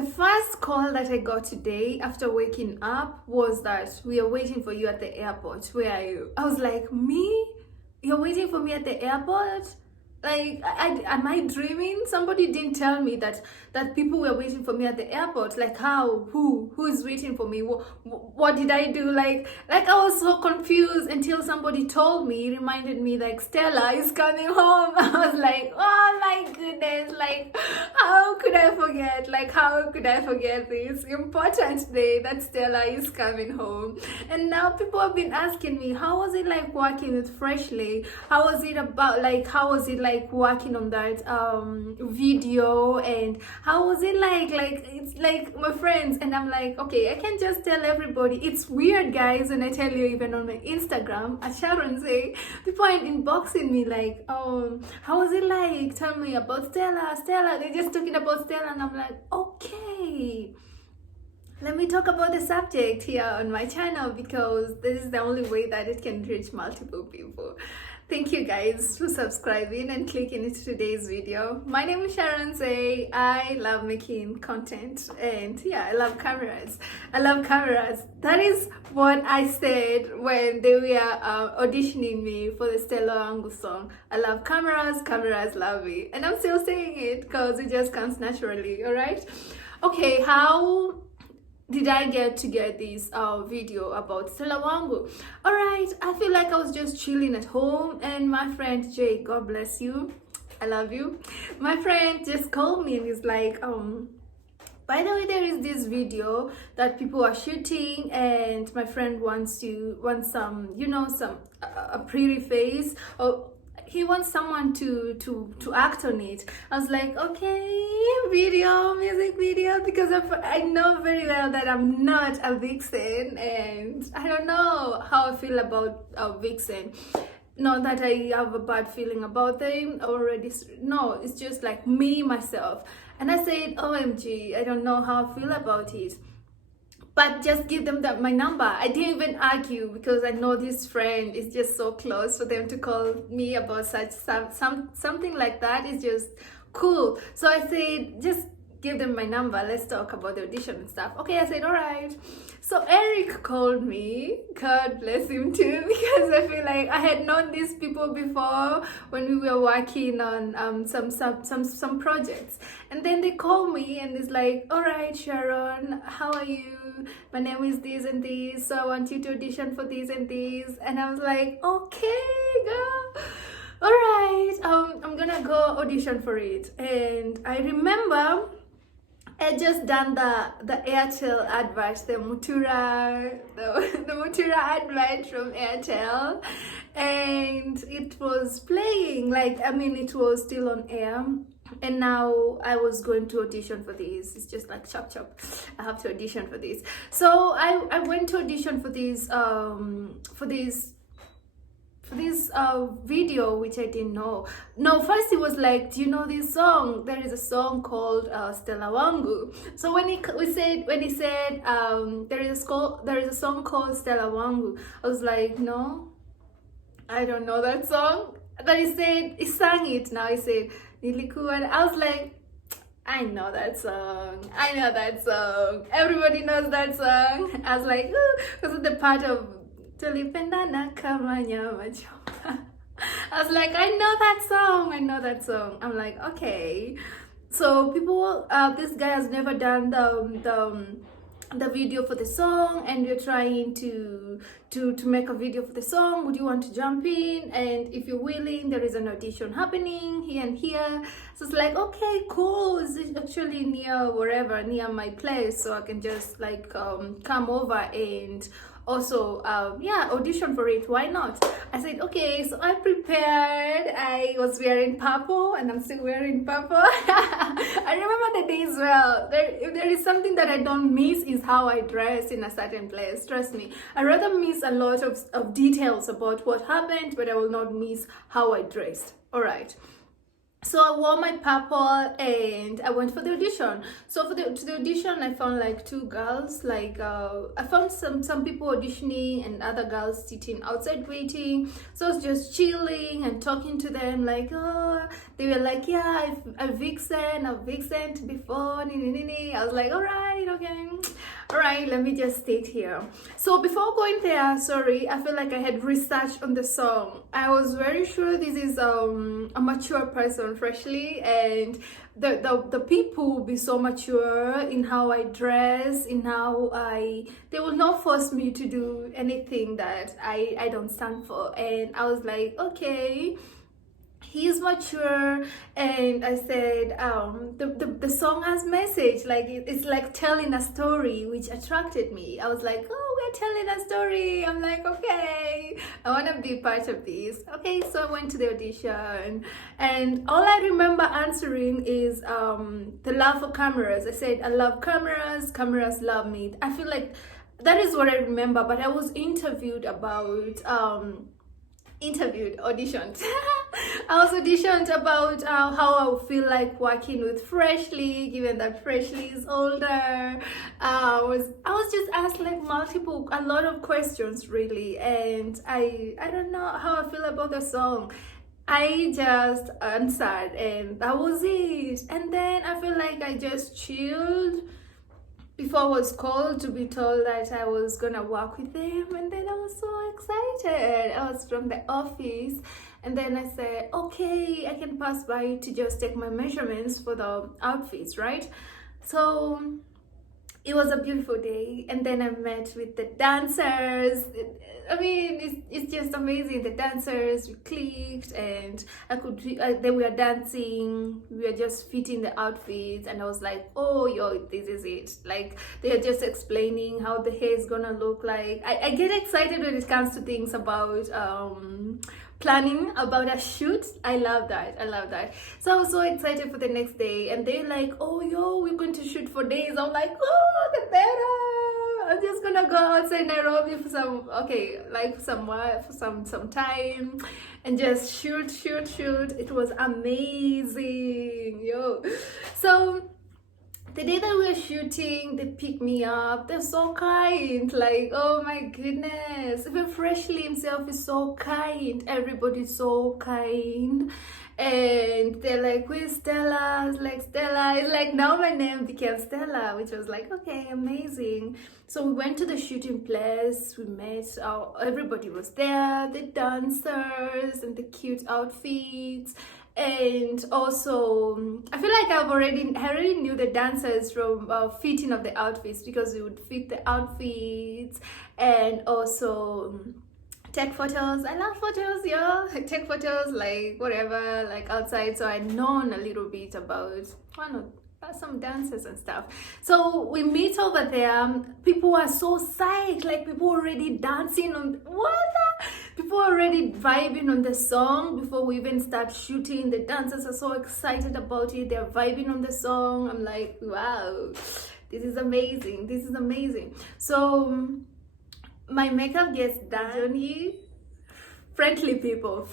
The first call that I got today after waking up was that we are waiting for you at the airport. Where are you? I was like, me? You're waiting for me at the airport? Like, am I dreaming? Somebody didn't tell me that people were waiting for me at the airport. Like, how? Who is waiting for me? What did I do? Like I was so confused until somebody told me, reminded me, like, Stella is coming home. I was like, oh my goodness, like, how could I forget? Like, how could I forget this important day that Stella is coming home? And now people have been asking me, how was it like working with Freshley? How was it about, like, how was it like working on that video, and how was it like it's like my friends, and I'm like, okay, I can't just tell everybody. It's weird, guys, and I tell you, even on my Instagram at Sharon Say, people are inboxing me like, oh, how was it like, tell me about Stella, they're just talking about Stella, and I'm like, okay, let me talk about the subject here on my channel, because this is the only way that it can reach multiple people. Thank you guys for subscribing and clicking into today's video. My name is Sharon Say. I love making content, and yeah, I love cameras. That is what I said when they were auditioning me for the Stella wangu song. I love cameras love me, and I'm still saying it because it just comes naturally. All right. Okay, how did I get this video about Stella wangu? All right, I feel like I was just chilling at home, and my friend Jay, God bless you, I love you, my friend just called me and he's like, by the way, there is this video that people are shooting, and my friend wants some, you know, a pretty face, or he wants someone to act on it. I was like, okay, music video, because I know very well that I'm not a vixen, and I don't know how I feel about a vixen. Not that I have a bad feeling about them already. No, it's just like me, myself. And I said, OMG, I don't know how I feel about it. But just give them my number. I didn't even argue, because I know this friend is just so close. For them to call me about something like that is just cool. So I said, just give them my number. Let's talk about the audition and stuff. Okay, I said, all right. So Eric called me. God bless him too, because I feel like I had known these people before when we were working on some projects. And then they called me and it's like, all right, Sharon, how are you? My name is this and this, so I want you to audition for this and this. And I was like, okay, girl, all right, I'm gonna go audition for it. And I remember I just done the Airtel advert, the Mutura advert from Airtel, and it was playing, like, I mean, it was still on air. And now I was going to audition for this. It's just like chop, I have to audition for this. So I went to audition for this video, which I didn't know. No, first it was like, do you know this song? There is a song called Stella wangu. So when he said there is a song called Stella wangu, I was like, no, I don't know that song. But he sang it. Now he said, I was like, I know that song. Everybody knows that song. I was like, because of the part of Tulipendana kama nyama choma. I was like, I know that song. I'm like, okay. So people, this guy has never done the video for the song, and we're trying to make a video for the song. Would you want to jump in? And if you're willing, there is an audition happening here and here. So it's like, okay, cool. It's actually near my place, so I can just like come over and also audition for it. Why not? I said, okay. So I prepared. I was wearing purple, and I'm still wearing purple. I remember the days well. If there is something that I don't miss, is how I dress in a certain place. Trust me, I rather miss a lot of details about what happened, but I will not miss how I dressed. All right. So I wore my purple and I went for the audition. So for to the audition, I found like two girls. Like I found some people auditioning and other girls sitting outside waiting. So I was just chilling and talking to them. Like, oh, they were like, yeah, I've vixened before. I was like, all right, okay, all right, let me just stay here. So before going there, sorry, I feel like I had researched on the song. I was very sure this is a mature person, Freshley, and the people will be so mature in how I dress, in how they will not force me to do anything that I don't stand for. And I was like, okay, he's mature. And I said, the song has message, like it's like telling a story, which attracted me. I was like, oh, we're telling a story. I'm like, okay, I want to be part of this. Okay, so I went to the audition, and all I remember answering is the love for cameras. I said, I love cameras, cameras love me. I feel like that is what I remember. But I was auditioned. I was auditioned about how I would feel like working with Freshley, given that Freshley is older. I was just asked like a lot of questions really, and I don't know how I feel about the song. I just answered, and that was it. And then I feel like I just chilled before I was called to be told that I was gonna work with them. And then I was so excited. I was from the office, and then I said, okay, I can pass by to just take my measurements for the outfits, right? So it was a beautiful day, and then I met with the dancers. I mean, it's just amazing. The dancers, we clicked, and they were dancing. We were just fitting the outfits, and I was like, oh, yo, this is it. Like, they are just explaining how the hair is gonna look like. I get excited when it comes to things about planning about a shoot. I love that. So I was so excited for the next day, and they're like, oh, yo, we're going to shoot for days. I'm like, oh, the better. I'm just gonna go outside Nairobi for some time and just shoot. It was amazing, yo. So the day that we were shooting, they picked me up. They're so kind. Like, oh my goodness. Even Freshley himself is so kind. Everybody's so kind. And they're like, where's Stella? I was like, Stella. It's like, now my name became Stella, which was like, okay, amazing. So we went to the shooting place. We met, everybody was there, the dancers and the cute outfits. And also, I feel like I already knew the dancers from fitting of the outfits, because we would fit the outfits, and also take photos. I love photos, yeah. Take photos, like whatever, like outside. So I known a little bit about some dances and stuff. So we meet over there. People are so psyched, like people already dancing on people already vibing on the song before we even start shooting. The dancers are so excited about it. They're vibing on the song. I'm like, wow, this is amazing. So my makeup gets done. Friendly people,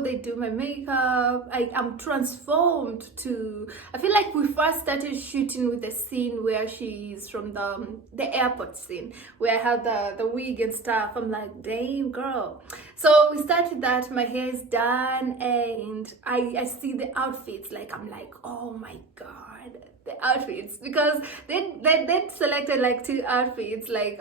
they do my makeup. I'm transformed to, I feel like we first started shooting with the scene where she's from the airport scene, where I had the wig and stuff. I'm like, damn girl. So we started that, my hair is done, and I see the outfits, like I'm like, oh my god, the outfits, because they selected like two outfits, like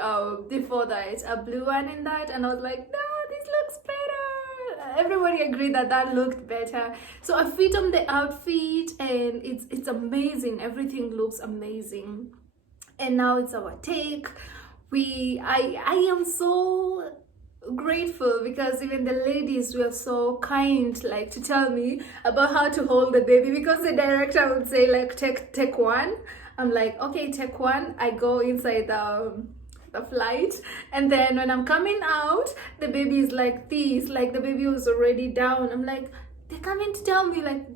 before that, a blue one and that, and I was like, no, this looks better. Everybody agreed that looked better. So I fit on the outfit, and it's amazing. Everything looks amazing. And now it's our take. I am so grateful, because even the ladies were so kind, like to tell me about how to hold the baby, because the director would say like take one. I'm like, okay, take one. I go inside the flight, and then when I'm coming out, the baby is like this, like the baby was already down. I'm like, they're coming to tell me like,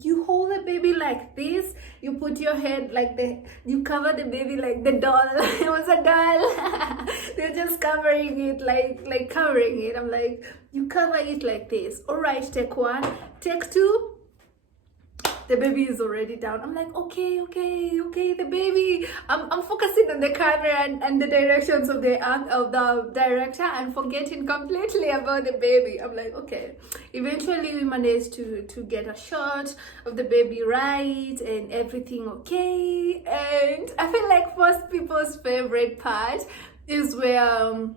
you hold the baby like this, you put your head like you cover the baby like the doll. It was a doll. They're just covering it like covering it. I'm like, you cover it like this. All right, take one, take two. The baby is already down. I'm like, okay, the baby. I'm focusing on the camera and the directions of the director and forgetting completely about the baby. I'm like, okay. Eventually, we managed to get a shot of the baby right and everything okay. And I feel like most people's favorite part is where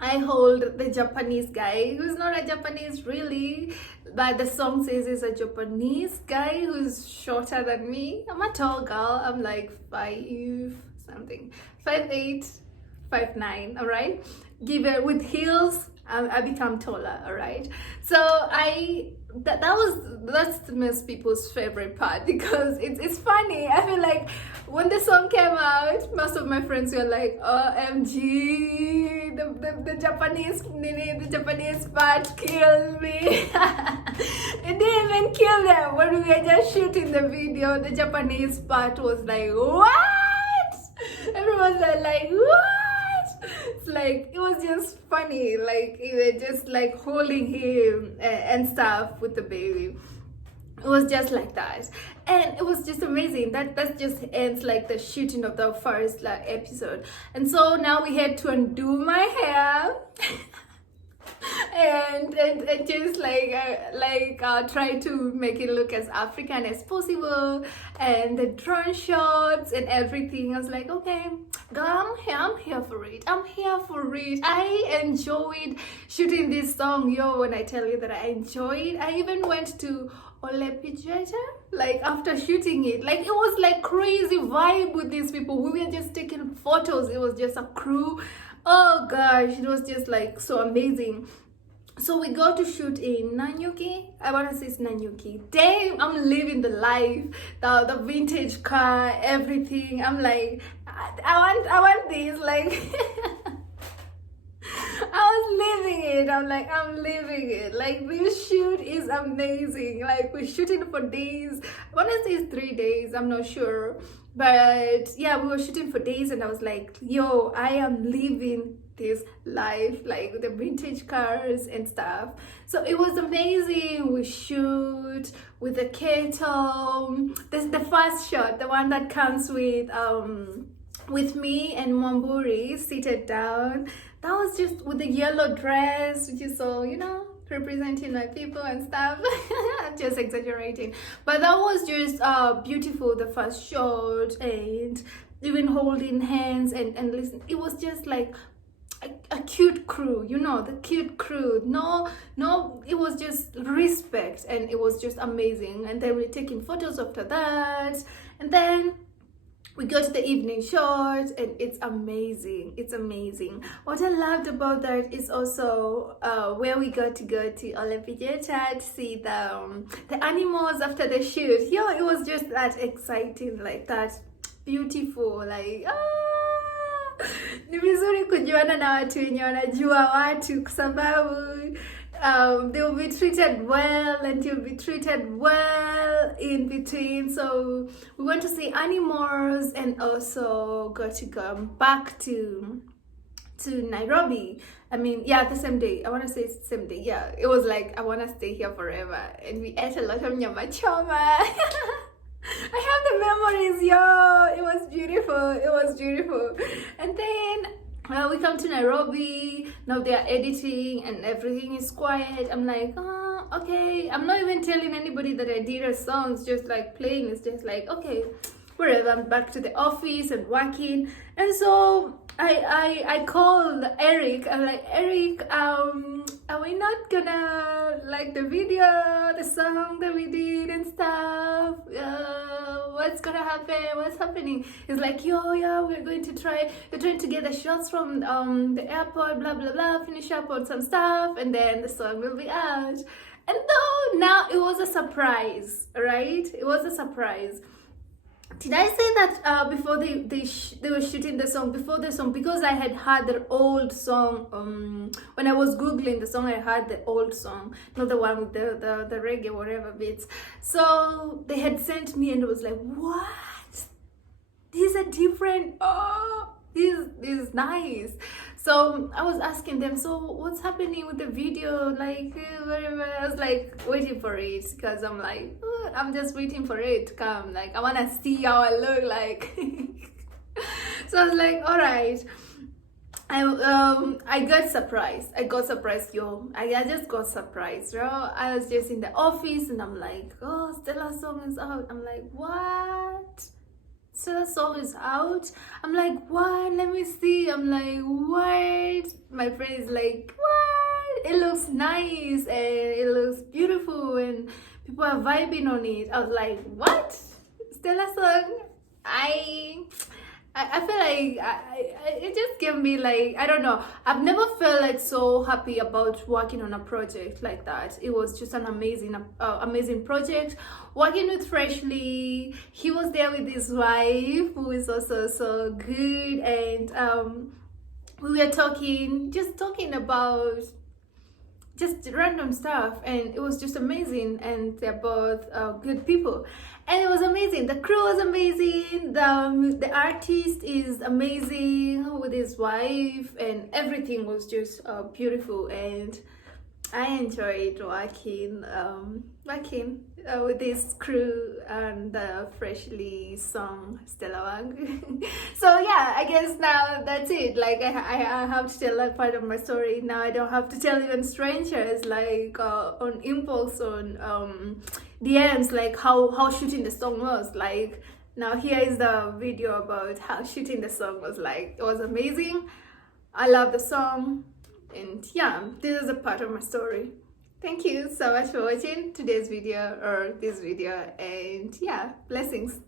I hold the Japanese guy who's not a Japanese really, but the song says he's a Japanese guy who's shorter than me. I'm a tall girl. I'm like 5 something, 5'8", 5'9". All right, give it with heels. I become taller. All right, so that's most people's favorite part because it's funny. I feel like when the song came out, most of my friends were like, OMG, the Japanese part killed me. It didn't even kill them. When we were just shooting the video, the Japanese part was like, what? Everyone was like, what? It's like, it was just funny. Like, you were just like holding him and stuff with the baby. It was just like that, and it was just amazing. That just ends like the shooting of the first episode, and so now we had to undo my hair and just try to make it look as African as possible, and the drone shots and everything. I was like, okay, girl, I'm here for it. I enjoyed shooting this song, yo. When I tell you that I enjoyed, I even went to Olepijeta, like after shooting it. Like, it was like crazy vibe with these people. We were just taking photos. It was just a crew. Oh gosh, it was just like so amazing. So we go to shoot in Nanyuki. I want to say it's Nanyuki. Damn, I'm living the life. The vintage car, everything. I'm like, I want this. Like, I was living it. I'm like, I'm living it. Like, this shoot is amazing. Like, we're shooting for days. I want to say it's 3 days. I'm not sure. But yeah, we were shooting for days, and I was like, yo, I am living this life, like the vintage cars and stuff. So it was amazing. We shoot with the kettle. This is the first shot, the one that comes with me and Mwamburi seated down. That was just with the yellow dress, which is so, representing my people and stuff. I'm just exaggerating, but that was just beautiful, the first shot, and even holding hands and listen. It was just like a cute crew, the cute crew. No, it was just respect, and it was just amazing. And then we're taking photos after that, and then we go to the evening shot, and it's amazing. What I loved about that is also where we got to go to Olepijeta to see the animals after the shoot. Yo, it was just that exciting, like that beautiful, like ni vizuri kujuana na watu wenye wanajua watu, kwa sababu they will be treated well, and you'll be treated well in between. So we went to see animals, and also got to come back to Nairobi. I mean, yeah, the same day. I want to say it's the same day. Yeah, it was like, I want to stay here forever. And we ate a lot of nyama choma. I have the memories, yo. It was beautiful. And then we come to Nairobi. Now they are editing and everything is quiet. I'm like, okay. I'm not even telling anybody that I did a song. It's just like playing. It's just like, okay, wherever. I'm back to the office and working. And so I called Eric. I'm like, Eric, are we not gonna like the video, the song that we did and stuff? What's gonna happen? What's happening? He's like, yo, yeah, we're trying to get the shots from the airport, blah blah blah, finish up on some stuff, and then the song will be out. And though now it was a surprise, right? It was a surprise. did I say that before they were shooting the song, before the song, because I had heard the old song, when I was googling the song, I heard the old song, not the one with the reggae whatever bits. So they had sent me and it was like, what, these are different, oh, this is nice. So I was asking them, so what's happening with the video, like whatever. I was like waiting for it, because I'm like, oh, I'm just waiting for it to come, like I want to see how I look like. So I was like, all right. I got surprised. Yo. I just got surprised, bro. I was just in the office and I'm like, oh, Stella's song is out. I'm like, what? So the song is out. I'm like, what? Let me see. I'm like, what? My friend is like, what? It looks nice and it looks beautiful and people are vibing on it. I was like, what? Stella song? I feel like it just gave me, like, I don't know, I've never felt like so happy about working on a project like that. It was just an amazing project. Working with Freshley, he was there with his wife, who is also so good, and we were talking about just random stuff, and it was just amazing. And they're both good people, and it was amazing. The crew was amazing, the artist is amazing with his wife, and everything was just beautiful. And I enjoyed working with this crew and the Freshly song Stella wangu. So yeah, I guess now that's it. Like I have to tell that part of my story. Now I don't have to tell even strangers, like on impulse, on DMs, like how shooting the song was. Like now here is the video about how shooting the song was like. It was amazing. I love the song. And yeah, this is a part of my story. Thank you so much for watching today's video, or this video, and yeah, blessings.